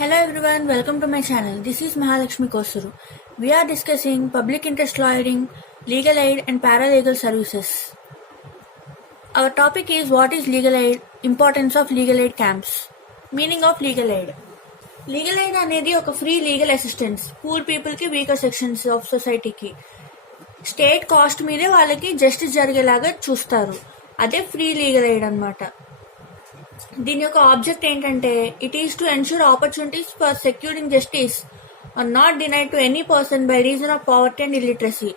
Hello everyone, welcome to my channel. This is Mahalakshmi Kosuru. We are discussing public interest lawyering, legal aid and paralegal services. Our topic is what is legal aid, importance of legal aid camps, meaning of legal aid. Legal aid అనేది ఒక free legal assistance poor పీపుల్కి weaker sections of సొసైటీకి state cost మీదే వాళ్ళకి justice జరిగేలాగా చూస్తారు. అదే free legal aid అన్నమాట. దీని యొక్క ఆబ్జెక్ట్ ఏంటంటే it is to ensure opportunities for securing justice are not denied to any person by reason of poverty and illiteracy.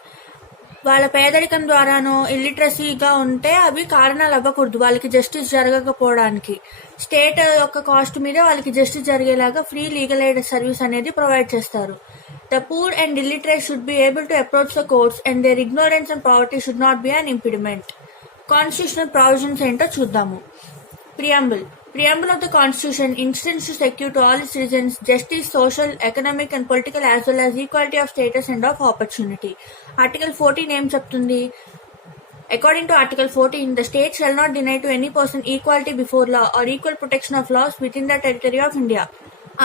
వాళ్ళ పేదరికం ద్వారానో ఇల్లిటరసీగా ఉంటే అవి కారణాలు అవ్వకూడదు వాళ్ళకి జస్టిస్ జరగకపోవడానికి. స్టేట్ యొక్క కాస్ట్ మీద వాళ్ళకి జస్టిస్ జరిగేలాగా ఫ్రీ లీగల్ ఎయిడ్ సర్వీస్ అనేది ప్రొవైడ్ చేస్తారు. The poor and illiterate should be able to approach the courts and their ignorance and poverty should not be an impediment. Constitutional provisions ఏంటో చూద్దాము. Preamble of the Constitution intends to secure to all its citizens justice, social, economic and political as well as equality of status and of opportunity. Article 14 ఏం చెప్తుంది? According to Article 14, the state shall not deny to any person equality before law or equal protection of laws within the territory of India.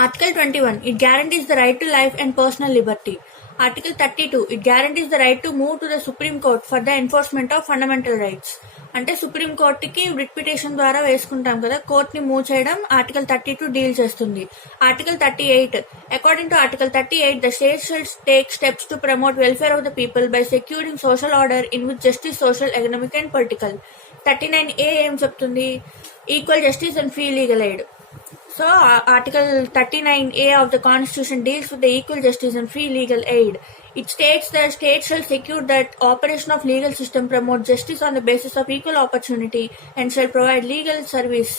Article 21, it guarantees the right to life and personal liberty. Article 32, it guarantees the right to move to the Supreme Court for the enforcement of fundamental rights. అంటే సుప్రీం కోర్టుకి writ petition ద్వారా వేసుకుంటాం కదా, కోర్టుని మూవ్ చేయడం ఆర్టికల్ 32 డీల్ చేస్తుంది. ఆర్టికల్ 38, according to article 38, the state shall take steps to promote welfare of the people by securing social order in which justice, social, economic and political. 39A ఏం చెప్తుంది? Equal justice and free legal aid. So, Article 39A of the Constitution deals with the equal justice and free legal aid. It states that state shall secure that operation of legal system promote justice on the basis of equal opportunity and shall provide legal service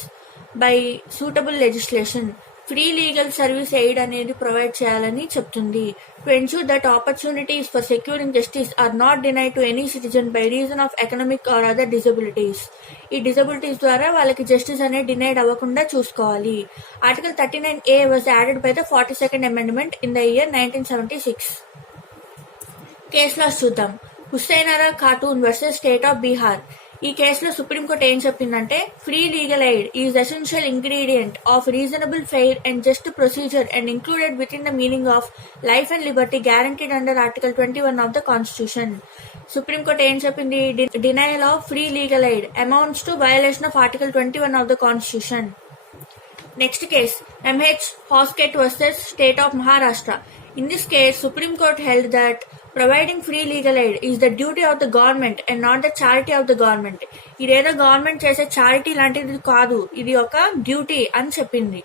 by suitable legislation. Free legal service aid అనేది provide చేయాలని చెప్తుంది. To ensure that opportunities for securing justice are not denied to any citizen by reason of economic or other disabilities. ఈ disabilities ద్వారా వాళ్ళకి justice అనేది denied అవ్వకుండా చూసుకోవాలి. Article 39A was added by the 42nd amendment in the year 1976. Case laws చూద్దాం. Hussainara Khatoon versus state of Bihar. ఈ కేసులో supreme court ఏం చెప్పిందంటే free legal aid is essential ingredient of reasonable, fair and just procedure and included with in the meaning of life and Liberty guaranteed under article 21 of the constitution. Supreme court ఏం చెప్పింది? Denial of free legal aid amounts to violation of article 21 of the constitution. Next case MH Hoskett versus state of Maharashtra. In this case, Supreme Court held that providing free legal aid is the duty of the government and not the charity of the government. ఇదేదో గవర్నమెంట్ చేసే చారిటీ లాంటిది కాదు, ఇది ఒక డ్యూటీ అని చెప్పింది.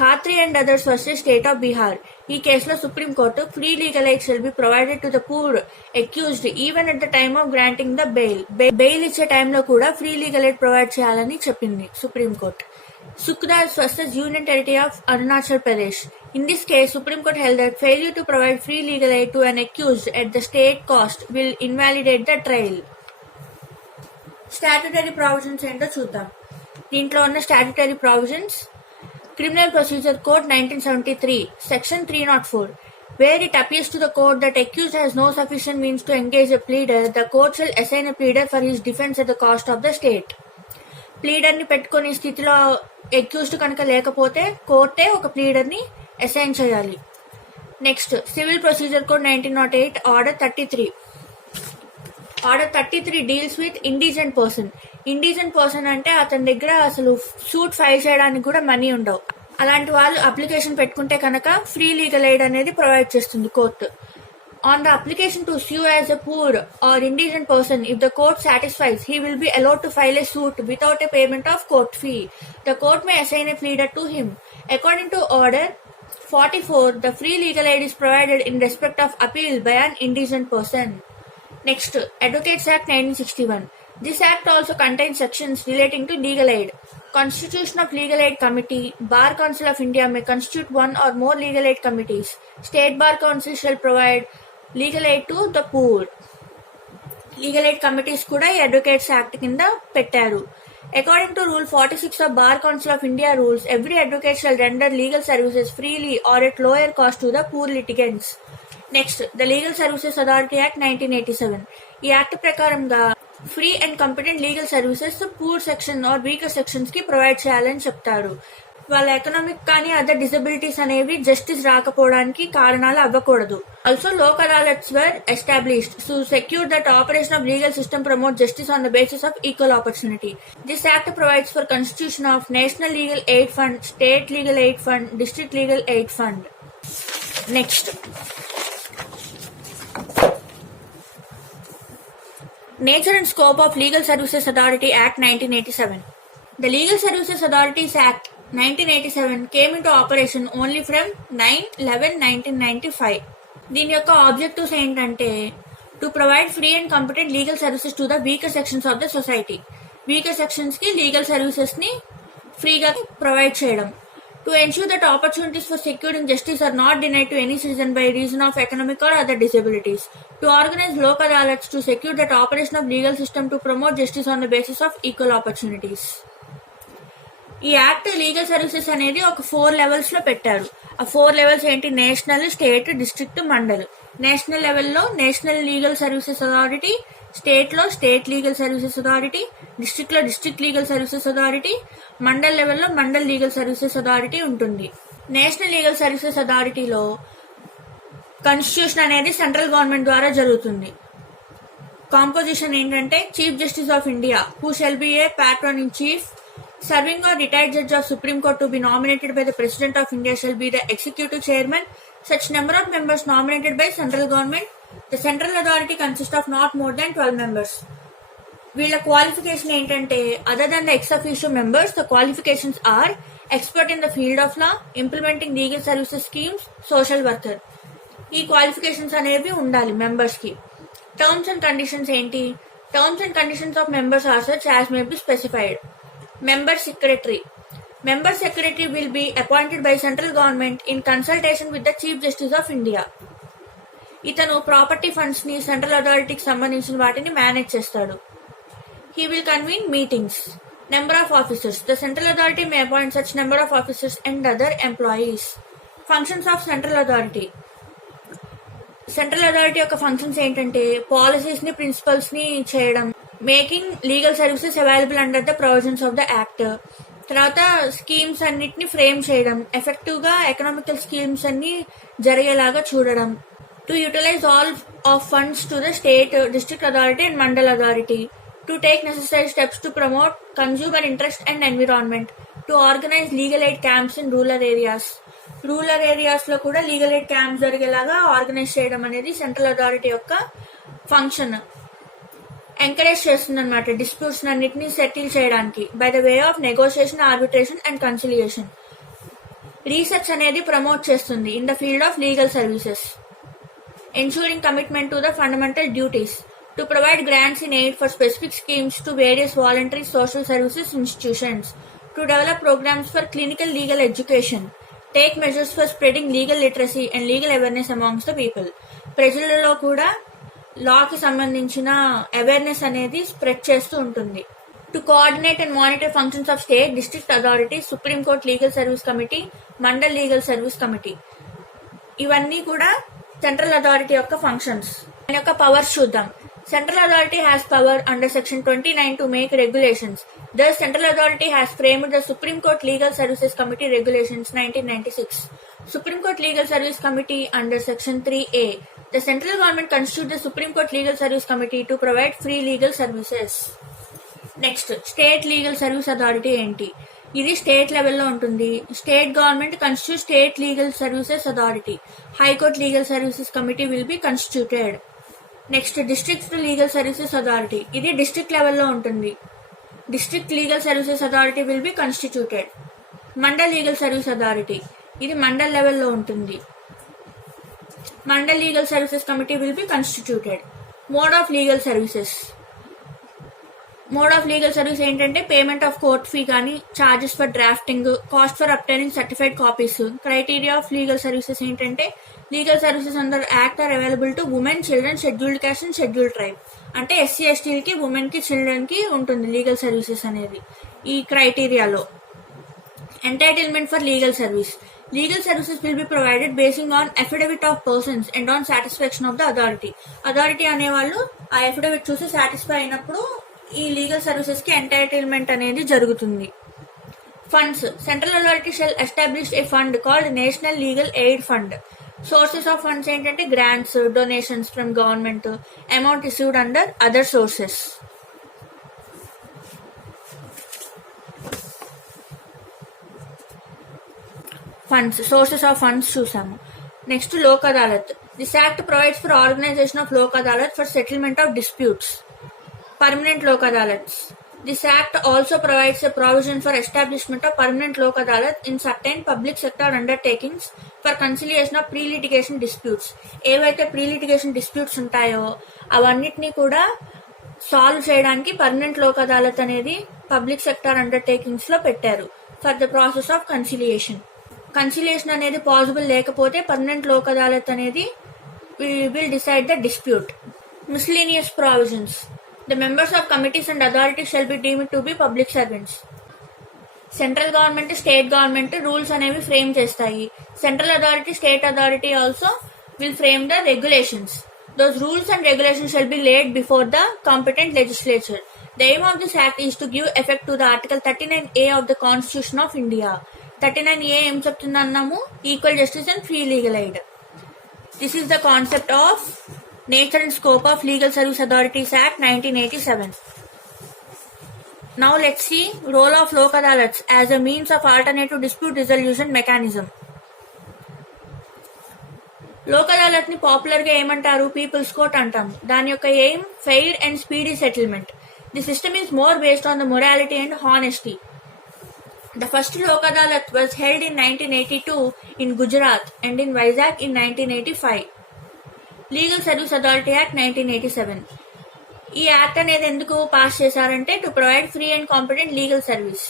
Khatri and others versus state of Bihar. ఈ కేసులో supreme court free legal aid shall be provided to the poor accused even at the time of granting the bail ఇచ్చే టైంలో కూడా ఫ్రీ లీగల్ ఎయిడ్ ప్రొవైడ్ చేయాలని చెప్పింది supreme court. Sukhdar versus Union Territory of Arunachal Pradesh. In this case, Supreme Court held that failure to provide free legal aid to an accused at the state cost will invalidate the trial. Statutory provisions ఏంటో చూద్దాం. దీంట్లో ఉన్న statutory provisions: criminal procedure code 1973 సెక్షన్ 304. Where it appears to the court that accused has no sufficient means to engage a pleader, the court shall assign a pleader for his defense at the cost of the state. Pleader ని పెట్టుకునే స్థితిలో అక్యూజ్డ్ కనుక లేకపోతే కోర్టే ఒక ప్లీడర్ ని assign చేయాలి. Next civil procedure code 1908 order 33. Order 33 deals with indigent person. Indigent person అంటే అతని దగ్గర అసలు సూట్ ఫైల్ చేయడానికి కూడా మనీ ఉండవు. అలాంటి వాళ్ళు అప్లికేషన్ పెట్టుకుంటే కనుక ఫ్రీ లీగల్ ఎయిడ్ అనేది ప్రొవైడ్ చేస్తుంది court. On the application to sue as a poor or indigent person, if the court satisfies, he will be allowed to file a suit without a payment of court fee. The court may assign a pleader to him. According to Order 44, the free legal aid is provided in respect of appeal by an indigent person. Next, Advocates Act 1961. This act also contains sections relating to legal aid. Constitution of Legal Aid Committee. Bar Council of India may constitute one or more legal aid committees. State Bar Council shall provide legal aid to the poor. Legal aid committees కూడా ఈ advocates act కింద పెట్టారు. According to rule 46 of bar council of India rules, every advocate shall render legal services freely or at lower cost to the poor litigants. Next the legal services authority act 1987. ఈ act ప్రకారంగా free and competent legal services poor section or weaker sections కి provide చేయాలని చెప్తారు. వాళ్ళ ఎకనామిక్ కానీ other disabilities అనేవి జస్టిస్ రాకపోవడానికి కారణాలు అవ్వకూడదు. ఆల్సో లోక్ అదాలత్స్ వర్ established to secure that operation of legal system promote justice on the basis of equal opportunity. This act provides for constitution of national legal aid fund, state legal aid fund, district legal aid fund. Next, Nature and Scope of Legal Services Authority Act 1987. The Legal Services Authorities Act 1987 came into operation only from 9/11/1995. దీని యొక్క ఆబ్జెక్టివ్స్ ఏంటంటే to provide free and competent legal services to the weaker sections of the society. Weaker sections కి legal services ని ఫ్రీగా ప్రొవైడ్ చేయడం. To ensure that opportunities for securing justice are not denied to any citizen by reason of economic or other disabilities. To organize lok adalats to secure that operation of legal system to promote justice on the basis of equal opportunities. ఈ act legal services అనేది ఒక 4 levels లో పెట్టారు. ఆ 4 levels ఏంటి? National, state, district, mandal. National లెవెల్లో national legal services authority, state లో state legal services authority, district లో district legal services authority, mandal లెవెల్లో మండల్ లీగల్ సర్వీసెస్ అథారిటీ ఉంటుంది. నేషనల్ లీగల్ సర్వీసెస్ అథారిటీలో కాన్స్టిట్యూషన్ అనేది సెంట్రల్ గవర్నమెంట్ ద్వారా జరుగుతుంది. కాంపోజిషన్ ఏంటంటే chief justice of India who shall be a patron in chief, serving or retired judge of Supreme Court to be nominated by the President of India shall be the executive chairman. Such number of members nominated by central government. The central authority consists of not more than 12 members. వీళ్ళ qualification ఏంటంటే other than the ex officio members, the qualifications are expert in the field of law, implementing legal services schemes, social worker. ఈ qualifications అనేవి ఉండాలి members కి. Terms and conditions ఏంటి? Terms and conditions of members are such as may be specified. Member Secretary. Member Secretary will be appointed by central government in consultation with the Chief Justice of India. ఇతను property funds ని సెంట్రల్ అథారిటీకి సంబంధించిన వాటిని మేనేజ్ చేస్తాడు. He will convene meetings. Number of officers. The central authority may appoint such number of officers and other employees. Functions of central authority. Central authority యొక్క functions ఏంటంటే policies ని, principles ని చేయడం, making legal services available under the provisions of the act, తర్వాత schemes అన్నిటిని frame చేయడం, effective గా economical schemes అన్ని జరిగేలాగా చూడడం, to utilise all of funds to the state, district authority and mandal authority, to take necessary steps to promote consumer interest and environment, to organise legal aid camps in rural areas. Rural areas లో కూడా legal aid camps జరిగేలాగా organise చేయడం అనేది central authority యొక్క function. Encourage చేస్తుంది అనమాట disputes అన్నిటిని settle చేయడానికి by the way of negotiation, arbitration and conciliation. Research అనేది ప్రమోట్ చేస్తుంది in the field of legal services. Ensuring commitment to the fundamental duties, to provide grants in aid for specific schemes to various voluntary social services institutions, to develop programmes for clinical legal education, take measures for spreading legal literacy and legal awareness amongst the people. ప్రజలలో కూడా లాకి సంబంధించిన అవేర్నెస్ అనేది స్ప్రెడ్ చేస్తూ ఉంటుంది. To coordinate and monitor functions of state, district authority, supreme court legal service committee, mandal legal service committee. ఇవన్నీ కూడా central authority యొక్క ఫంక్షన్స్. దాని యొక్క పవర్స్ చూద్దాం. Central authority has power under section 29 to make regulations. Thus, central authority has framed the Supreme Court Legal Services Committee Regulations 1996. Supreme Court Legal Service Committee under section 3A. The central government constitutes the Supreme Court Legal Service Committee to provide free legal services. Next, State Legal Service Authority ఏంటి? ఇది state లెవెల్లో ఉంటుంది. State government constitute state legal services authority. High court legal services committee will be constituted. Next, district legal services authority. ఇది district లెవెల్లో ఉంటుంది. District legal services authority will be constituted. Mandal legal service authority. ఇది మండల్ లెవెల్లో ఉంటుంది. Mandal legal services committee will be constituted. Mode of legal services. Mode of legal service ఏంటంటే payment of court fee కానీ, charges for drafting, cost for obtaining certified copies. Criteria of legal services ఏంటంటే legal services under act are available to women, children, scheduled caste and scheduled tribe. అంటే SC ఎస్టీలకి, women కి, children కి ఉంటుంది legal services అనేది ఈ క్రైటీరియాలో. Entitlement for legal service. Legal services will be provided basing on affidavit of persons and on satisfaction of the authority. Authority అనేవాళ్ళు ఆ అఫిడవిట్ చూసి సాటిస్ఫై అయినప్పుడు ఈ లీగల్ సర్వీసెస్ కి ఎంటైటిల్మెంట్ అనేది జరుగుతుంది. Funds. Central authority shall establish a fund called National Legal Aid Fund. Sources of funds ఏంటంటే grants, donations from government, amount issued under other sources. Funds, sources of funds చూసాము. Next Lok Adalat. This act provides for organisation of Lok Adalat for settlement of disputes. Permanent Lok Adalats. This act also provides a provision for establishment of permanent lok adalat in certain public sector undertakings for conciliation of pre-litigation disputes. ఏవైతే pre-litigation disputes ఉంటాయో అవన్నిటినీ కూడా సాల్వ్ చేయడానికి పర్మనెంట్ లోక్ అదాలత్ అనేది public sector undertakings లో పెట్టారు for the process of conciliation అనేది పాసిబుల్ లేకపోతే పర్మనెంట్ లోక్ అదాలత్ అనేది will decide the dispute. Miscellaneous provisions. The members of committees and authorities shall be deemed to be public servants. Central government, state government rules అనేవి ఫ్రేమ్ చేస్తాయి. Central authority, state authority also will frame the regulations. Those rules and regulations shall be laid before the competent legislature. The aim of this act is to give effect to the Article 39A of the Constitution of India. 39A ఏం చెప్తుంది అన్నాము? Equal justice and free legal aid. This is the concept of Nature and Scope of Legal Service Authorities Act 1987. Now let's see role of Lok Adalats as a means of alternative dispute resolution mechanism. Lok అదాలత్ ని పాపులర్ గా ఏమంటారు? Peoples court అంటాము. దాని యొక్క aim fair and speedy settlement. The system is more based on the morality and honesty. The first Lok Adalat was held in 1982 in Gujarat and in Vizag in 1985. Legal service authority act 1987. ఈ యాక్ట్ అనేది ఎందుకు పాస్ చేశారంటే to provide free and competent legal service.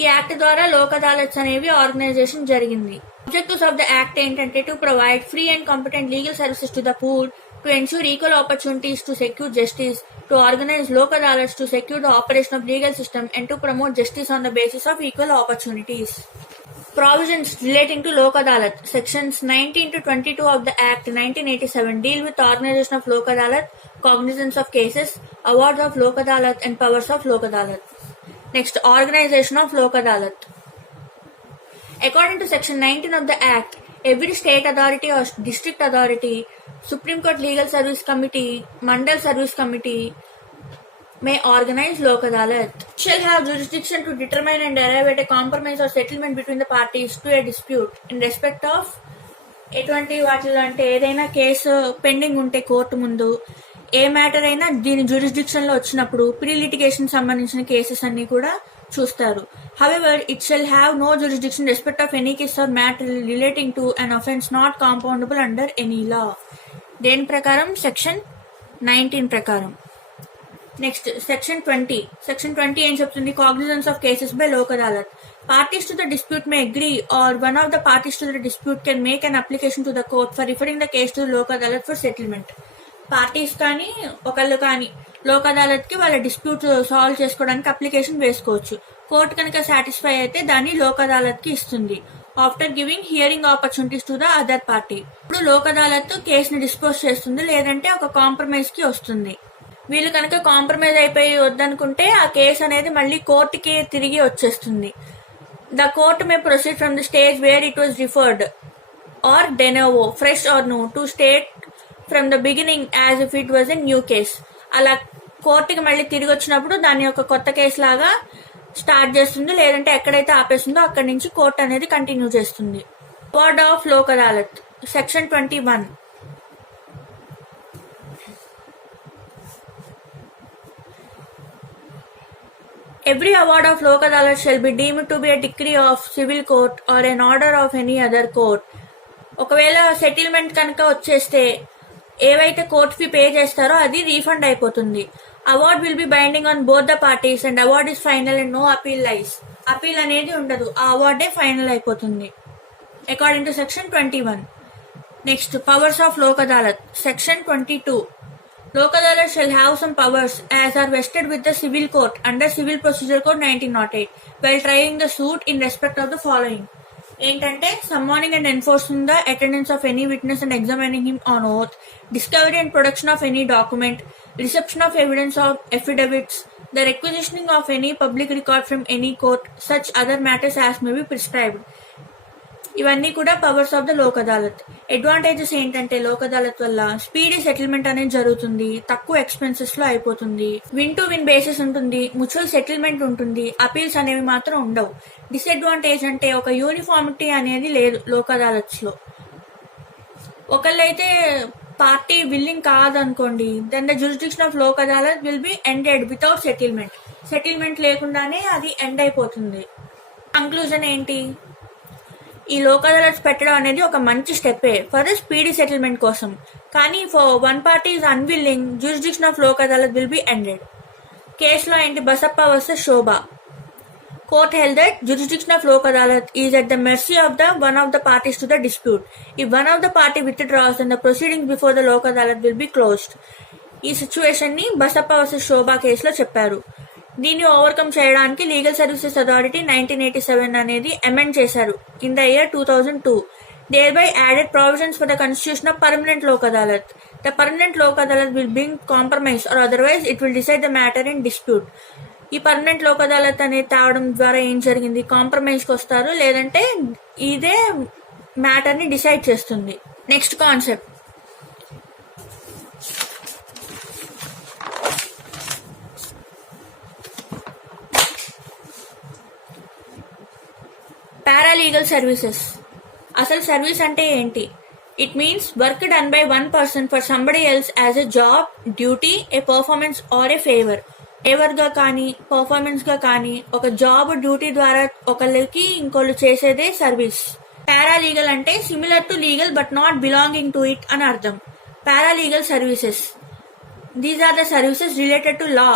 ఈ యాక్ట్ ద్వారా లోక్ అదాలత్స్ అనేవి ఆర్గనైజేషన్ జరిగింది. Objectives of the act ఏంటంటే to provide free and competent legal services to the poor, to ensure equal opportunities to secure justice, to organise Lok adalats to secure the operation of legal system and to promote justice on the basis of equal opportunities. Provisions relating to Lok Adalat. Sections 19 to 22 of the Act 1987 deal with organization of Lok Adalat, cognizance of cases, awards of Lok Adalat and powers of Lok Adalat. Next, organization of Lok Adalat. According to Section 19 of the Act, every state authority or district authority, Supreme Court Legal Service Committee, Mandal Service Committee may organize Lok Adalat. Shall have jurisdiction to determine and arrive at a compromise or settlement between the parties to a dispute in respect of ఎటువంటి వాటిలో అంటే ఏదైనా case pending ఉంటే కోర్టు ముందు ఏ మ్యాటర్ అయినా దీని జ్యూరిస్డిక్షన్ లో వచ్చినప్పుడు ప్రీ లిటిగేషన్ సంబంధించిన కేసెస్ అన్ని కూడా చూస్తారు. However, it shall have no jurisdiction in respect of any case or matter relating to an offence not compoundable under any law. దేని ప్రకారం? సెక్షన్ 19 ప్రకారం. Next section 20. సెక్షన్ 20 ఏం చెప్తుంది? Cognizance of cases by Lok Adalat. Parties to the dispute may agree or one of the parties to the dispute can make an application to the court for referring the case to the Lok Adalat for settlement. Parties కానీ ఒకళ్ళు కానీ లోక్ అదాలత్ కి వాళ్ళ dispute solve చేసుకోవడానికి అప్లికేషన్ వేసుకోవచ్చు. కోర్టు కనుక సాటిస్ఫై అయితే దాన్ని లోక్ అదాలత్ కి ఇస్తుంది after giving hearing opportunities to the other party. ఇప్పుడు లోక్ అదాలత్ కేసుని డిస్పోజ్ చేస్తుంది, లేదంటే ఒక కాంప్రమైజ్ కి వస్తుంది. వీళ్ళు కనుక కాంప్రమైజ్ అయిపోయి వద్దనుకుంటే ఆ కేసు అనేది మళ్ళీ కోర్టుకి తిరిగి వచ్చేస్తుంది. The court may proceed from the stage where it was referred or de novo, fresh or new, to state from the beginning as if it was a new case. అలా కోర్టుకి మళ్ళీ తిరిగి వచ్చినప్పుడు దాని యొక్క కొత్త కేసు లాగా స్టార్ట్ చేస్తుంది, లేదంటే ఎక్కడైతే ఆపేస్తుందో అక్కడి నుంచి కోర్టు అనేది కంటిన్యూ చేస్తుంది. Award of Lok Adalat. సెక్షన్ 21. Every award of Lok Adalat shall be deemed to be a decree of civil court or an order of any other court. ఒకవేళ సెటిల్మెంట్ కనుక వచ్చేస్తే ఏవైతే కోర్ట్ ఫీ పే చేస్తారో అది రీఫండ్ అయిపోతుంది. Award will be binding on both the parties and award is final and no appeal lies. Appeal అనేది ఉండదు, ఆ అవార్డే ఫైనల్ అయిపోతుంది according to section 21. Next powers of Lok Adalat. Section 22. Lok Adalat shall have some powers as are vested with the civil court under Civil Procedure Code 1908 while trying the suit in respect of the following. ఏంటంటే summoning and enforcing the attendance of any witness and examining him on oath, discovery and production of any document, reception of evidence of affidavits, the requisitioning of any public record from any court, such other matters as may be prescribed. ఇవన్నీ కూడా powers of the Lok Adalat. అడ్వాంటేజెస్ ఏంటంటే లోక్ అదాలత్ వల్ల speedy settlement అనేది జరుగుతుంది, తక్కువ ఎక్స్పెన్సెస్ లో అయిపోతుంది, win to win basis ఉంటుంది, మ్యూచువల్ సెటిల్మెంట్ ఉంటుంది, అపీల్స్ అనేవి మాత్రం ఉండవు. డిసడ్వాంటేజ్ అంటే ఒక యూనిఫార్మిటీ అనేది లేదు లోక్ అదాలత్స్ లో. ఒకళ్ళైతే పార్టీ విల్లింగ్ కాదనుకోండి, then the jurisdiction of Lok Adalat will be ended without settlement. Settlement లేకుండానే అది ఎండ్ అయిపోతుంది. కంక్లూజన్ ఏంటి? ఈ లోక్ అదాలత్ పెట్టడం అనేది ఒక మంచి స్టెప్పే ఫర్ ద స్పీడీ సెటిల్మెంట్ కోసం. కానీ for one party is unwilling, jurisdiction of Lok Adalat will be ended. కేసులో ఏంటి? బసప్ప వర్సెస్ శోభా. Court held that jurisdiction of Lok Adalat is at the mercy of the one of the parties to the dispute. If one of the party withdraws, then the proceedings before the Lok Adalat will be closed. ఈ సిచ్యువేషన్ ని బసప్ప వర్సెస్ శోభా కేసులో చెప్పారు. దీన్ని ఓవర్కమ్ చేయడానికి legal services authority 1987 అనేది అమెండ్ చేశారు in the year 2002. Thereby added provisions for the constitution of permanent Lok Adalat. The permanent Lok Adalat will bring compromise or otherwise it will decide the matter in dispute. ఈ పర్మనెంట్ లోక్ అదాలత్ అనేది తేవడం ద్వారా ఏం జరిగింది? కాంప్రమైజ్కి వస్తారు, లేదంటే ఇదే మ్యాటర్ ని డిసైడ్ చేస్తుంది. Next concept, paralegal services. అసలు సర్వీస్ అంటే ఏంటి? It means work done by one person for somebody else as a job, duty, a performance or a favour. Favour గా కానీ పర్ఫార్మెన్స్ గా కానీ ఒక జాబ్, డ్యూటీ ద్వారా ఒకళ్ళకి ఇంకోళ్ళు చేసేదే సర్వీస్. పారాలీగల్ అంటే similar to legal but not belonging to it అని అర్థం. Paralegal services, these are the services related to law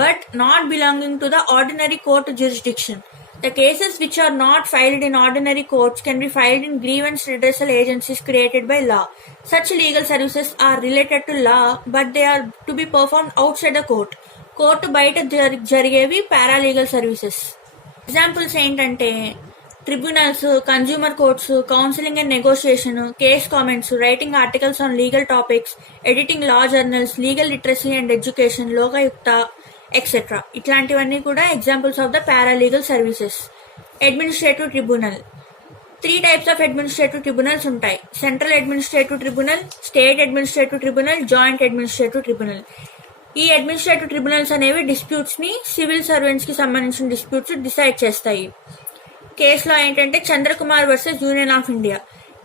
but not belonging to the ordinary court jurisdiction. The cases which are not filed in ordinary courts can be filed in grievance redressal agencies created by law. Such legal services are related to law but they are to be performed outside the court. Court బయట జరిగేవి paralegal services. Examples ఏంటంటే tribunals, consumer courts, counselling and negotiation, case comments, writing articles on legal topics, editing law journals, legal literacy and education, Lokayukta ఎక్సెట్రా. ఇట్లాంటివన్నీ కూడా examples of the paralegal services. Administrative tribunal. 3 types of administrative tribunals ఉంటాయి: central administrative tribunal, state administrative tribunal, joint administrative tribunal. ఈ administrative tribunals అనేవి డిస్ప్యూట్స్ ని, civil servants కి సంబంధించిన disputes decide చేస్తాయి. కేసులో ఏంటంటే Chandrakumar versus union of India.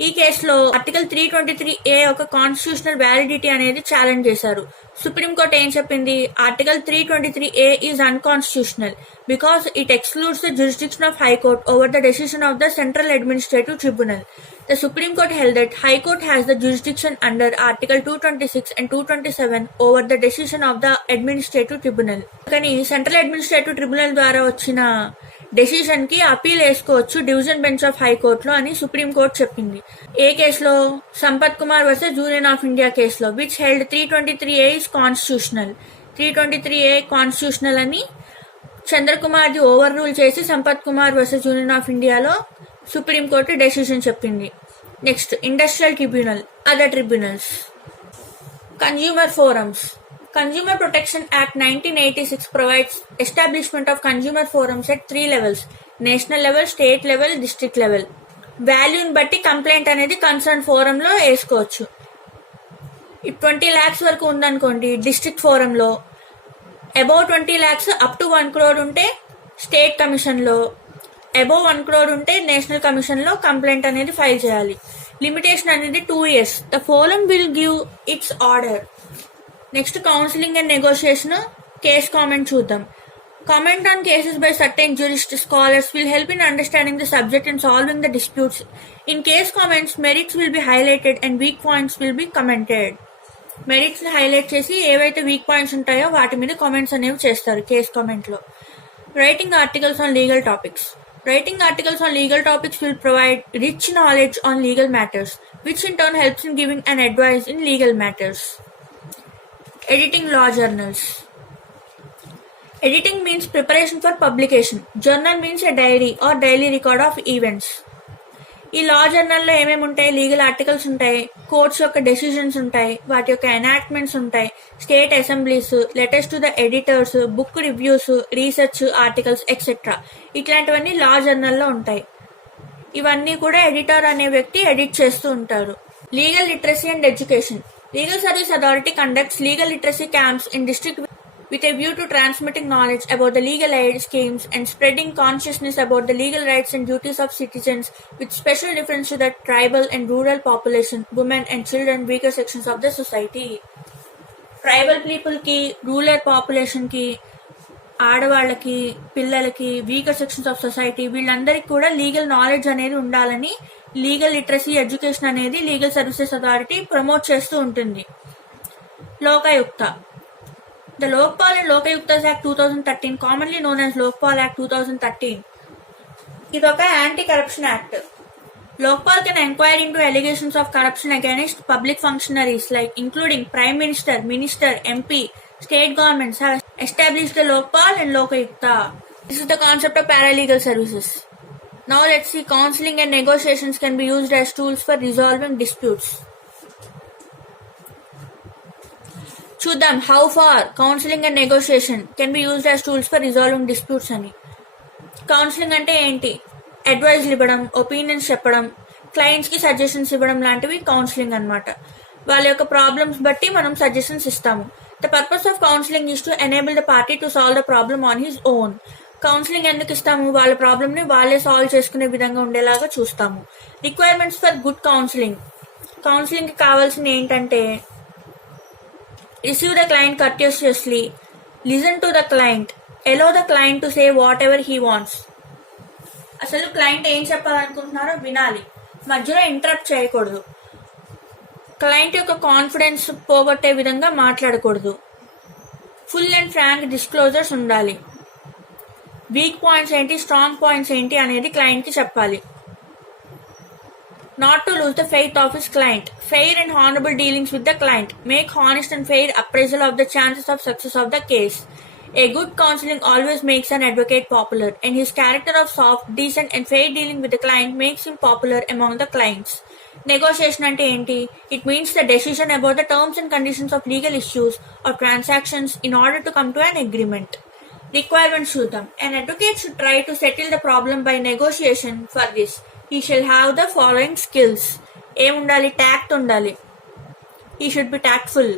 ఈ కేసులో ఆర్టికల్ 323A ఒక కాన్స్టిట్యూషనల్ వ్యాలిడిటీ అనేది ఛాలెంజ్ చేశారు. సుప్రీంకోర్టు ఏం చెప్పింది? Article 323A is unconstitutional because it excludes the jurisdiction of High Court over the decision of the Central Administrative Tribunal. The Supreme Court held that High Court has the jurisdiction under Article 226 and 227 over the decision of the Administrative Tribunal. కానీ central administrative tribunal ద్వారా వచ్చిన డెసిషన్ కి అపీల్ వేసుకోవచ్చు division bench of హైకోర్టులో అని సుప్రీంకోర్టు చెప్పింది. ఏ కేసులో? Sampath Kumar versus union of India కేసులో, which held 323A is constitutional. 323A constitutional అని చంద్రకుమార్ ది ఓవర్ రూల్ చేసి Sampath Kumar versus union of ఇండియాలో సుప్రీంకోర్టు డెసిషన్ చెప్పింది. Next, industrial tribunal, other tribunals. Consumer forums. Consumer Protection Act 1986 provides establishment of consumer forums at 3 levels: national level, state level, district level. వాల్యూని బట్టి కంప్లైంట్ అనేది కన్సర్న్ ఫోరంలో వేసుకోవచ్చు. 20 lakhs వరకు ఉందనుకోండి డిస్ట్రిక్ట్ ఫోరంలో, above 20 lakhs up to 1 crore ఉంటే స్టేట్ కమిషన్లో, అబౌవ్ 1 crore ఉంటే నేషనల్ కమిషన్లో కంప్లైంట్ అనేది ఫైల్ చేయాలి. లిమిటేషన్ అనేది 2 years. The forum will give its order. Next, counselling and negotiation, case comment చూద్దాం. Comment on cases by certain jurist scholars will help in understanding the subject and solving the disputes. In case comments, merits will be highlighted and weak points will be commented. Merits ని హైలైట్ చేసి ఏవైతే weak points ఉంటాయో వాటి మీద కామెంట్స్ అనేవి చేస్తారు case comment లో. Writing articles on legal topics. Writing articles on legal topics will provide rich knowledge on legal matters, which in turn helps in giving an advice in legal matters. Editing law journals. Editing means preparation for publication. Journal means a diary or daily record of events. ఈ లా జర్నల్లో ఏమేమి ఉంటాయి? Legal articles ఉంటాయి, కోర్ట్స్ యొక్క డెసిషన్స్ ఉంటాయి, వాటి యొక్క ఎనాక్ట్మెంట్స్ ఉంటాయి, state assemblies, letters to the editors, book reviews, research articles etcetera. ఇట్లాంటివన్నీ లా జర్నల్లో ఉంటాయి. ఇవన్నీ కూడా ఎడిటర్ అనే వ్యక్తి ఎడిట్ చేస్తూ ఉంటారు. Legal literacy and education. Legal service authority conducts legal literacy camps in district with a view to transmitting knowledge about the legal aid schemes and spreading consciousness about the legal rights and duties of citizens, with special reference to the tribal and rural population, women and children, weaker sections of the society. Tribal పీపుల్కి, రూరల్ పాపులేషన్కి, ఆడవాళ్ళకి, పిల్లలకి, weaker sections of society వీళ్ళందరికీ కూడా legal knowledge అనేది ఉండాలని legal literacy education అనేది legal services authority promote చేస్తూ ఉంటుంది. Lokayukta. The Lokpal and Lokayuktas Act 2013, commonly known as Lokpal Act 2013, is an anti-corruption act. Lokpal can inquire into allegations of corruption against public functionaries including Prime Minister, Minister, MP, state governments have established the Lokpal and Lokayukta. This is the concept of paralegal services. Now let's see, counseling and negotiations can be used as tools for resolving disputes. చూద్దాం how far counselling and negotiation can be used as tools for resolving disputes అని. Counselling అంటే ఏంటి? అడ్వైజ్లు ఇవ్వడం, ఒపీనియన్స్ చెప్పడం, క్లయింట్స్కి సజెషన్స్ ఇవ్వడం లాంటివి కౌన్సిలింగ్ అనమాట. వాళ్ళ యొక్క ప్రాబ్లమ్స్ బట్టి మనం సజెషన్స్ ఇస్తాము. The purpose of counselling is to enable the party to solve the problem on his own. Counselling ఎందుకు ఇస్తాము? వాళ్ళ ప్రాబ్లమ్ని వాళ్ళే సాల్వ్ చేసుకునే విధంగా ఉండేలాగా చూస్తాము. Requirements for good counselling. కౌన్సిలింగ్కి కావాల్సిన ఏంటంటే, receive the client courteously, listen to the client, allow the client to say whatever he wants. అసలు క్లయింట్ ఏం చెప్పాలనుకుంటున్నారో వినాలి, మధ్యలో ఇంటరప్ట్ చేయకూడదు. క్లయింట్ యొక్క కాన్ఫిడెన్స్ పోగొట్టే విధంగా మాట్లాడకూడదు. ఫుల్ అండ్ ఫ్రాంక్ డిస్క్లోజర్స్ ఉండాలి. వీక్ పాయింట్స్ ఏంటి, స్ట్రాంగ్ పాయింట్స్ ఏంటి అనేది క్లయింట్కి చెప్పాలి. Not to lose the faith of his client. Fair and honorable dealings with the client. Make honest and fair appraisal of the chances of success of the case. A good counseling always makes an advocate popular, and his character of soft, decent and fair dealing with the client makes him popular among the clients. Negotiation ante enti? It means the decision about the terms and conditions of legal issues or transactions in order to come to an agreement. Requirements చూద్దాం. An advocate should try to settle the problem by negotiation. For this, he shall have the following skills. ఏం ఉండాలి? టాక్ట్ ఉండాలి. He should be tactful.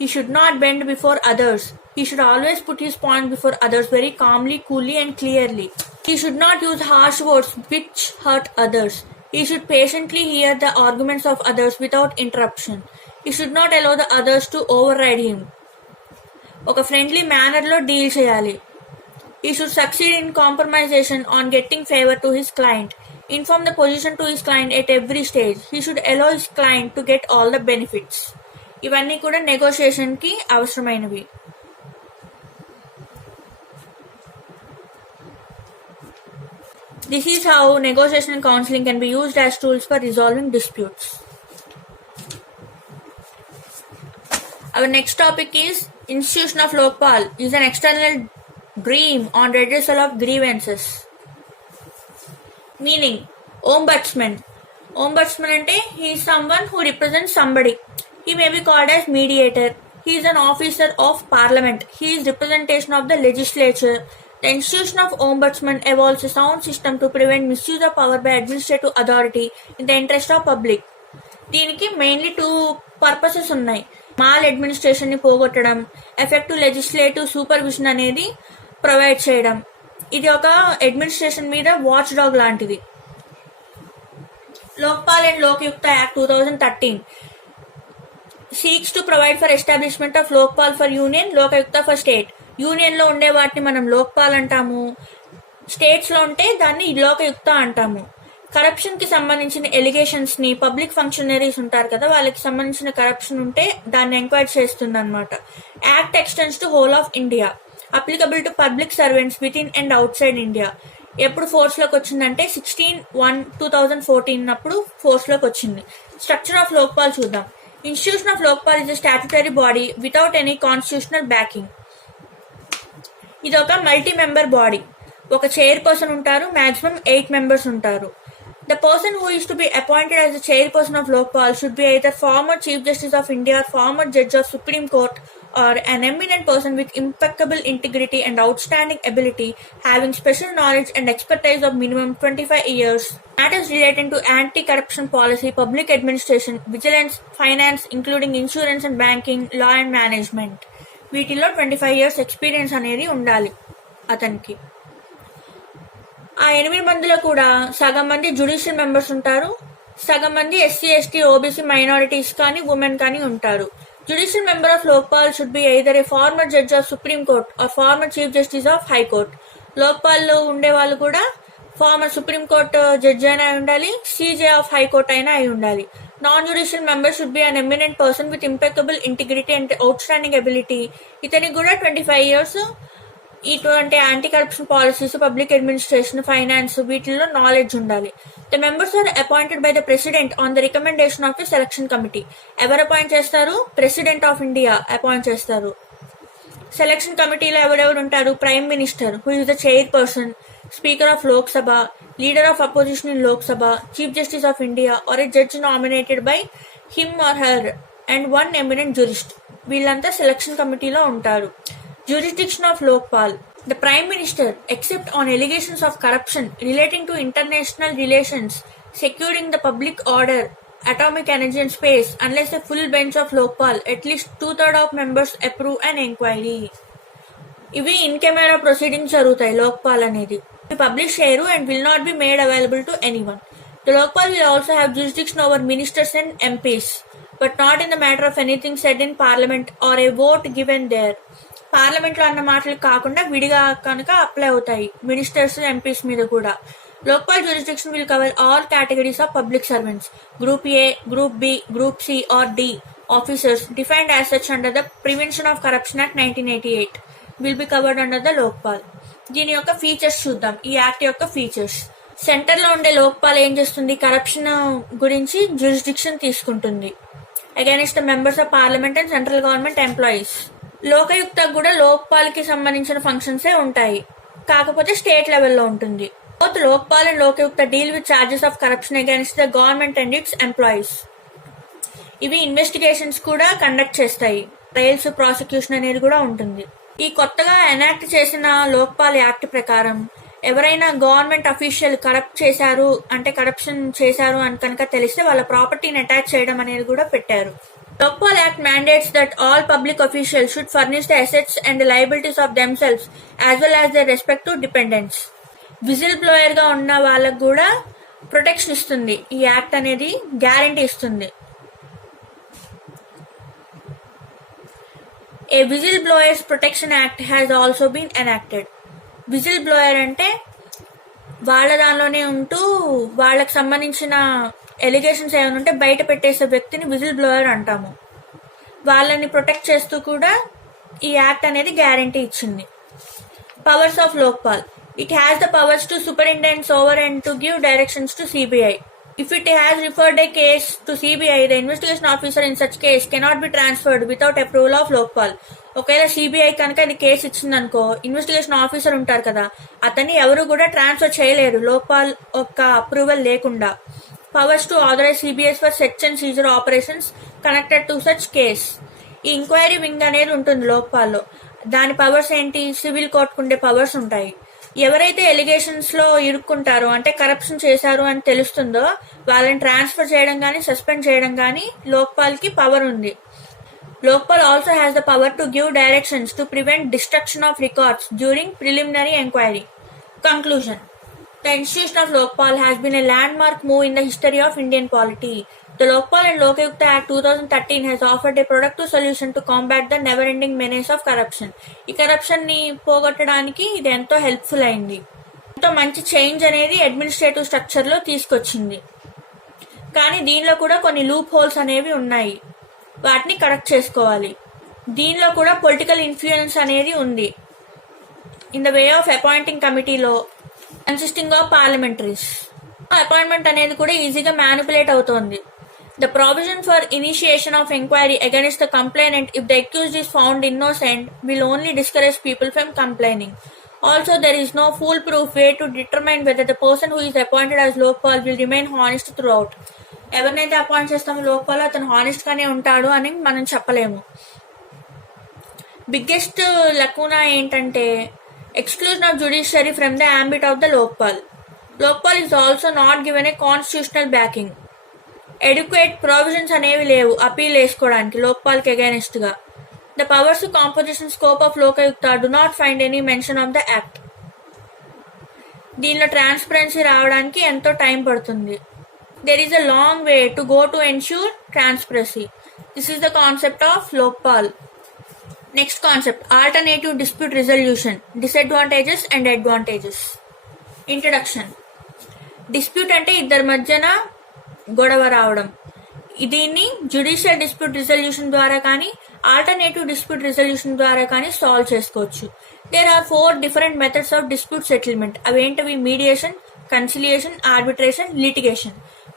He should not bend before others. He should always put his point before others very calmly, coolly and clearly. He should not use harsh words which hurt others. He should patiently hear the arguments of others without interruption. He should not allow the others to override him. ఒక ఫ్రెండ్లీ మేనర్లో డీల్ చేయాలి. He should succeed in compromisation on getting favor to his client. Inform the position to his client at every stage. He should allow his client to get all the benefits. ఇవన్నీ కూడా నెగోషియేషన్కి అవసరమైనవి. This is how negotiation and counseling can be used as tools for resolving disputes. Our next topic is institution of Lokpal is an external dream on redressal of grievances. Meaning, ombudsman. Ombudsman ante he is someone who represents somebody. He may be called as mediator. He is an officer of parliament. He is representation of the legislature. The institution of ombudsman evolves a sound system to prevent misuse of power by administrative authority in the interest of public. దీనికి మెయిన్లీ 2 పర్పసెస్ ఉన్నాయి. Mall administration ని పోగొట్టడం, effective legislative supervision అనేది ప్రొవైడ్ చేయడం. ఇది ఒక అడ్మినిస్ట్రేషన్ మీద watch dog లాంటిది. లోక్పాల్ అండ్ లోకయుక్త యాక్ట్ 2013 seeks to provide for establishment of Lokpal for union, Lokayukta for state. Union లో ఉండే వాటిని మనం లోక్పాల్ అంటాము, స్టేట్స్ లో ఉంటే దాన్ని లోకయుక్త అంటాము. కరప్షన్ కి సంబంధించిన ఎలిగేషన్స్ ని పబ్లిక్ ఫంక్షనరీస్ ఉంటారు కదా, వాళ్ళకి సంబంధించిన కరప్షన్ ఉంటే దాన్ని ఎంక్వైరీ చేస్తుంది అనమాట. Act extends to whole of India, applicable to public servants within and outside India. ఎప్పుడు ఫోర్స్ లోకి వచ్చిందంటే 16/1/2014 అప్పుడు ఫోర్స్ లోకి వచ్చింది. స్ట్రక్చర్ ఆఫ్ లోక్పాల్ చూద్దాం. Institution of Lokpal is a statutory body without any constitutional backing. ఇది ఒక మల్టీ మెంబర్ బాడీ. ఒక చైర్పర్సన్ ఉంటారు, మాక్సిమం 8 members ఉంటారు. The person who is to be appointed as the chairperson of Lokpal should be either former Chief Justice of India or former Judge of Supreme Court or an eminent person with impeccable integrity and outstanding ability, having special knowledge and expertise of minimum 25 years. Matters relating to anti-corruption policy, public administration, vigilance, finance, including insurance and banking, law and management. వీటిలో 25 years experience అనేది ఉండాలి అతనికి. ఆ 8 మందిలో కూడా సగం మంది judicial members ఉంటారు, సగం మంది ఎస్సీ ఎస్టీ ఓబీసీ మైనారిటీస్ కానీ ఉమెన్ కానీ ఉంటారు. Judicial member of Lokpal should be either a former judge of supreme court or former chief justice of high court. లోక్పాల్లో ఉండే వాళ్ళు కూడా ఫార్మర్ సుప్రీం కోర్ట్ జడ్జి అయినా అయి ఉండాలి, సీజే ఆఫ్ హైకోర్ట్ అయినా అయి ఉండాలి. Non judicial member should be an eminent person with impeccable integrity and outstanding ability. ఇతనికి కూడా 25 years ఇటువంటి anti corruption policies, public administration, finance వీటిల్లో నాలెడ్జ్ ఉండాలి. The members are appointed by the president on the recommendation of the selection committee. ఎవరు appoint చేస్తారు? President of India appoint చేస్తారు. Selection కమిటీలో ఎవరెవరు ఉంటారు? Prime minister, who is the chairperson, speaker of Lok Sabha, leader of opposition in Lok Sabha, chief justice of India or a judge nominated by him or her and one eminent jurist. వీళ్ళంతా selection కమిటీలో ఉంటారు. Jurisdiction of Lokpal. The Prime Minister, except on allegations of corruption relating to international relations, securing the public order, atomic energy and space, unless a full bench of Lokpal, at least 2/3 of members approve an inquiry. ఇవి in camera proceedings జరుగుతాయి లోక్పాల్ అనేది. ఇవి పబ్లిష్ చేయరు and will not be made available to anyone. The Lokpal will also have jurisdiction over ministers and MPs, but not in the matter of anything said in parliament or a vote given there. పార్లమెంట్లో అన్న మాటలు కాకుండా విడిగా కనుక అప్లై అవుతాయి ministers, MPs మీద కూడా. Lokpal jurisdiction will cover all categories of public servants, group A, group B, group C or D officers defined as such under the prevention of corruption act 1988 will be covered under the Lokpal. దీని యొక్క ఫీచర్స్ చూద్దాం. ఈ యాక్ట్ యొక్క features. Centre లో ఉండే లోక్పాల్ ఏం చేస్తుంది? కరప్షన్ గురించి జ్యూరిస్డిక్షన్ తీసుకుంటుంది against the members of parliament and central government employees. Lokayukta కూడా లోక్పాల్ కి సంబంధించిన ఫంక్షన్సే ఉంటాయి, కాకపోతే స్టేట్ లెవెల్లో ఉంటుంది. బోత్ లోక్పాల్ అండ్ Lokayukta deal with charges of corruption against the government and its employees. ఇవి ఇన్వెస్టిగేషన్స్ కూడా కండక్ట్ చేస్తాయి, ట్రయల్స్, ప్రాసిక్యూషన్ అనేది కూడా ఉంటుంది. ఈ కొత్తగా ఎనాక్ట్ చేసిన లోక్పాల్ యాక్ట్ ప్రకారం ఎవరైనా గవర్నమెంట్ అఫీషియల్ కరప్షన్ చేశారు అని కనుక తెలిస్తే వాళ్ళ ప్రాపర్టీని అటాచ్ చేయడం అనేది కూడా పెట్టారు. Lokpal Act mandates that all public officials should furnish the assets and the liabilities of themselves as well as their respective dependents. Whistle blower గా ఉన్న వాళ్ళకు కూడా ప్రొటెక్షన్ ఇస్తుంది ఈ యాక్ట్ అనేది, గ్యారంటీ ఇస్తుంది. A Whistleblowers Protection Act has also been enacted. Whistle blower అంటే వాళ్ళ దానిలోనే ఉంటూ వాళ్ళకి సంబంధించిన ఎలిగేషన్స్ ఏమైనా ఉంటే బయట పెట్టేసే వ్యక్తిని విజిల్ బ్లోయర్ అంటాము. వాళ్ళని ప్రొటెక్ట్ చేస్తూ కూడా ఈ యాక్ట్ అనేది గ్యారంటీ ఇచ్చింది. Powers of Lokpal. It has the powers to superintendence over and to give directions to CBI. If it has referred a case to CBI, the investigation officer in such case cannot be transferred without approval of Lokpal. ఒకవేళ సిబిఐ కనుక అది కేసు ఇచ్చిందనుకో, investigation officer ఉంటారు కదా, అతన్ని ఎవరు కూడా ట్రాన్స్ఫర్ చేయలేరు లోక్పాల్ యొక్క అప్రూవల్ లేకుండా. Powers to authorise CBIs for search and seizure operations connected to such case. ఈ ఎంక్వైరీ వింగ్ అనేది ఉంటుంది లోక్పాల్లో. దాని పవర్స్ ఏంటి? సివిల్ కోర్టుకు ఉండే పవర్స్ ఉంటాయి. ఎవరైతే ఎలిగేషన్స్ లో ఇరుక్కుంటారో, అంటే కరప్షన్ చేశారు అని తెలుస్తుందో, వాళ్ళని ట్రాన్స్ఫర్ చేయడం కానీ సస్పెండ్ చేయడం కానీ లోక్పాల్ కి పవర్ ఉంది. Lokpal also has the power to give directions to prevent destruction of records during preliminary inquiry. Conclusion. The institution of Lokpal has been a landmark move in the history of Indian polity. The Lokpal and Lokayukta Act 2013 has offered a productive solution to combat the never-ending menace of corruption. ఈ కరప్షన్ ని పోగొట్టడానికి ఇది ఎంతో హెల్ప్ఫుల్ అయింది. ఎంతో మంచి చేంజ్ అనేది administrative structure లో తీసుకొచ్చింది. కానీ దీనిలో కూడా కొన్ని లూప్ హోల్స్ అనేవి ఉన్నాయి, వాటిని కరెక్ట్ చేసుకోవాలి. దీనిలో కూడా పొలిటికల్ ఇన్ఫ్లుయెన్స్ అనేది ఉంది. In the way of appointing కమిటీలో కన్సిస్టింగ్ ఆఫ్ పార్లమెంటరీస్. అపాయింట్మెంట్ అనేది కూడా ఈజీగా మ్యానిపులేట్ అవుతోంది. The provision for initiation of enquiry against the complainant if the accused is found innocent will only discourage people from complaining. Also, there is no foolproof way to determine whether the person who is appointed as Lokpal will remain honest throughout. ఎవరినైతే అపాయింట్ చేస్తామో లోక్పాల్ అతను హానెస్ట్ గానే ఉంటాడు అని మనం చెప్పలేము. బిగ్గెస్ట్ లకూనా ఏంటంటే exclusion of judiciary from the ambit of the Lokpal. Lokpal is also not given a constitutional backing. Adequate provisions అనేవి లేవు అపీల్ వేసుకోవడానికి లోక్పాల్కి అగైనెస్ట్గా. The powers to composition scope of Lokayukta do not find any mention of the act. దీనిలో ట్రాన్స్పరెన్సీ రావడానికి ఎంతో టైం పడుతుంది. There is a long way to go to ensure transparency. This is the concept of Lokpal. Next concept, alternative dispute resolution, disadvantages and advantages. Introduction. Dispute అంటే ఇద్దరి మధ్యన గొడవ రావడం. దీన్ని జ్యుడిషియల్ డిస్ప్యూట్ రిజల్యూషన్ ద్వారా కానీ ఆల్టర్నేటివ్ డిస్ప్యూట్ రిజల్యూషన్ ద్వారా కానీ సాల్వ్ చేసుకోవచ్చు. There are 4 different methods of dispute settlement. అవేంటవి? Mediation, conciliation, arbitration, litigation.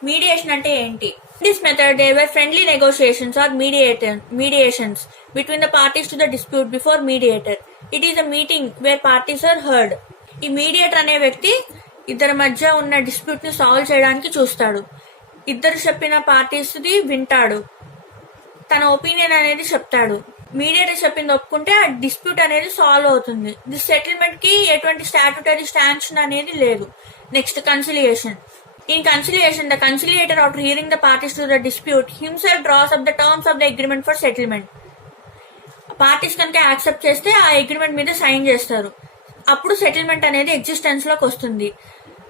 Mediation అంటే ఏంటి? This method there were friendly negotiations or mediations between the parties to the dispute before mediator. It is a meeting where parties are heard. ఈ మీడియేటర్ అనే వ్యక్తి ఇద్దరి మధ్య ఉన్న డిస్ప్యూట్ ని సాల్వ్ చేయడానికి చూస్తాడు. ఇద్దరు చెప్పిన పార్టీస్ ది వింటాడు, తన ఒపీనియన్ అనేది చెప్తాడు. మీడియేటర్ చెప్పింది ఒప్పుకుంటే ఆ డిస్ప్యూట్ అనేది సాల్వ్ అవుతుంది. దిస్ సెటిల్మెంట్ కి ఎటువంటి స్టాట్యుటరీ శాంక్షన్ అనేది లేదు. Next, conciliation. In conciliation, the conciliator, after hearing the parties to the dispute, himself draws up the terms of the agreement for settlement. Parties కనుక యాక్సెప్ట్ చేస్తే ఆ అగ్రిమెంట్ మీద సైన్ చేస్తారు. అప్పుడు సెటిల్మెంట్ అనేది ఎగ్జిస్టెన్స్ లోకి వస్తుంది.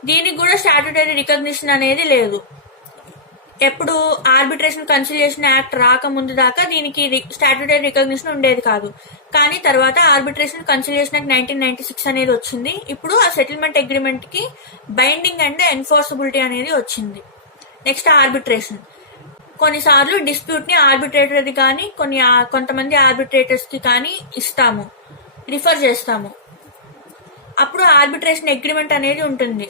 దీనికి కూడా స్టాట్యుటరీ రికగ్నిషన్ అనేది లేదు. ఎప్పుడు ఆర్బిట్రేషన్ కన్సిలియేషన్ యాక్ట్ రాకముందు దాకా దీనికి స్టాట్యుటరీ రికగ్నిషన్ ఉండేది కాదు. కానీ తర్వాత ఆర్బిట్రేషన్ కన్సిలియేషన్ యాక్ట్ 1996 అనేది వచ్చింది. ఇప్పుడు ఆ సెటిల్మెంట్ అగ్రిమెంట్ కి బైండింగ్ అండ్ ఎన్ఫోర్సబిలిటీ అనేది వచ్చింది. Next, arbitration. కొన్నిసార్లు డిస్ప్యూట్ ని ఆర్బిట్రేటర్ కానీ కొంతమంది ఆర్బిట్రేటర్స్ కి కానీ ఇస్తాము, రిఫర్ చేస్తాము. అప్పుడు ఆర్బిట్రేషన్ అగ్రిమెంట్ అనేది ఉంటుంది.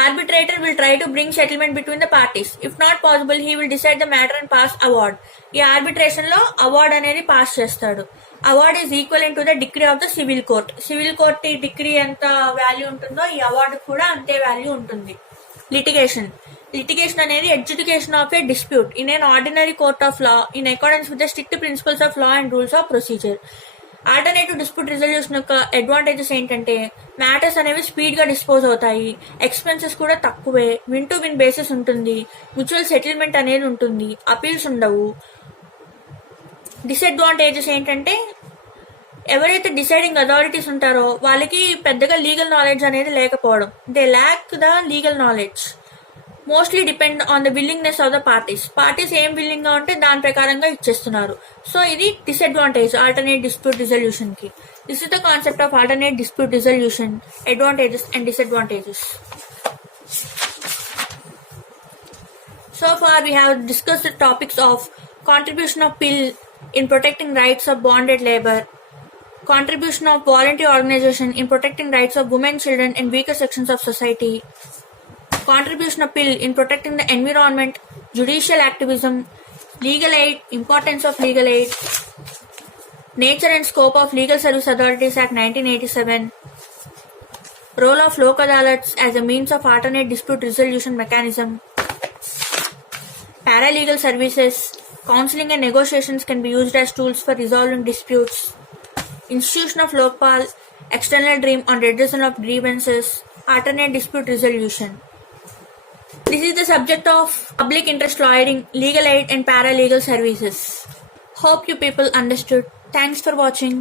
Arbitrator will try to bring settlement between the parties. If not possible, he will decide the matter and pass award. ఈ ఆర్బిట్రేషన్ లో అవార్డ్ అనేది పాస్ చేస్తాడు. Award is equivalent to the degree of the civil court. Civil court degree ఎంత వాల్యూ ఉంటుందో ఈ అవార్డు కూడా అంతే వాల్యూ ఉంటుంది. లిటిగేషన్. లిటిగేషన్ అనేది adjudication of a dispute in an ordinary court of law in accordance with the strict principles of law and rules of procedure. Alternative dispute resolution యొక్క అడ్వాంటేజెస్ ఏంటంటే మ్యాటర్స్ అనేవి స్పీడ్ గా డిస్పోజ్ అవుతాయి, ఎక్స్పెన్సెస్ కూడా తక్కువే, విన్ టు విన్ బేసిస్ ఉంటుంది, mutual settlement అనేది ఉంటుంది, అపీల్స్ ఉండవు. డిసడ్వాంటేజెస్ ఏంటంటే ఎవరైతే డిసైడింగ్ అథారిటీస్ ఉంటారో వాళ్ళకి పెద్దగా లీగల్ నాలెడ్జ్ అనేది లేకపోవడం. దే lakh the legal knowledge. Mostly depend on the willingness of the parties. Parties ఏం విల్లింగ్ గా ఉంటే దాని ప్రకారంగా ఇచ్చేస్తున్నారు. సో ఇది డిసడ్వాంటేజ్ ఆల్టర్నేట్ డిస్ప్యూట్ రిజల్యూషన్ కి. This is the concept of alternate dispute resolution, advantages and disadvantages. So far we have discussed the topics of contribution of pill in protecting rights of bonded labor, contribution of voluntary organization in protecting rights of women, children and weaker sections of society, contribution of pill in protecting the environment, judicial activism, legal aid, importance of legal aid, nature and scope of Legal Service Authorities Act 1987, role of Lok Adalats as a means of alternate dispute resolution mechanism, paralegal services, counseling and negotiations can be used as tools for resolving disputes, institution of Lokpal, external dream on redressal of grievances, alternate dispute resolution. This is the subject of public interest lawyering, legal aid and paralegal services. Hope you people understood. Thanks for watching.